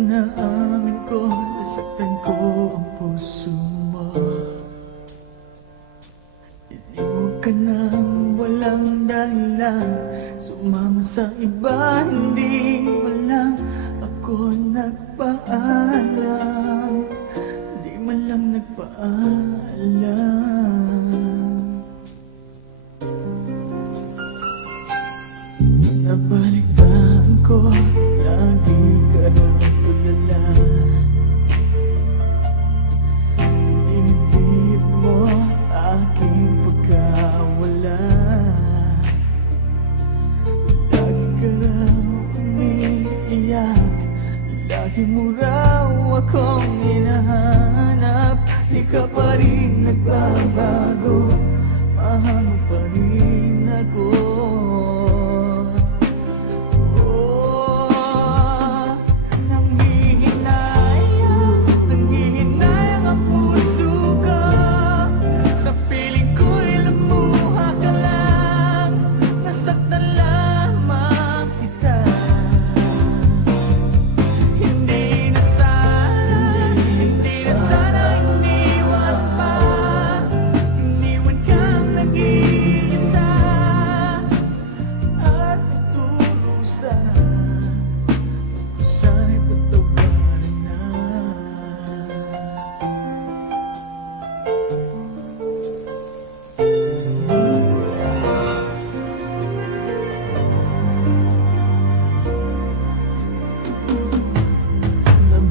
Inaamin ko, nasaktan ko ang puso mo. Iniwag ka nang walang dahilan, sumama sa iba, hindi man lang ako nagpaalam. Di man lang nagpaalam. Nabalitaan ko, lagi ka raw tulala. Dinibdib mo aking pagkawala. Lagi ka raw umiiyak, lagi mo raw akong hinahanap. Di ka pa rin nagbabago, mahal mo pa rin ako.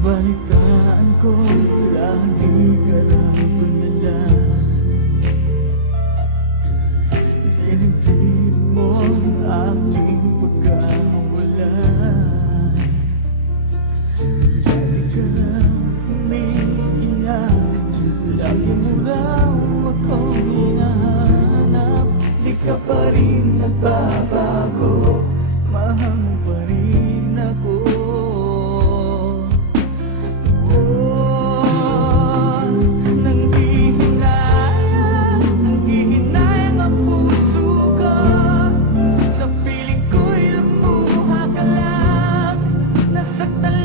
Nabalitaan ko, lagi ka raw tulala. Dinibdib mo aking pagkawala. Lagi ka raw umiiyak, lagi mo raw akong hinahanap. Di ka pa rin nagbabago, mahal mo pa rin ako. Saktan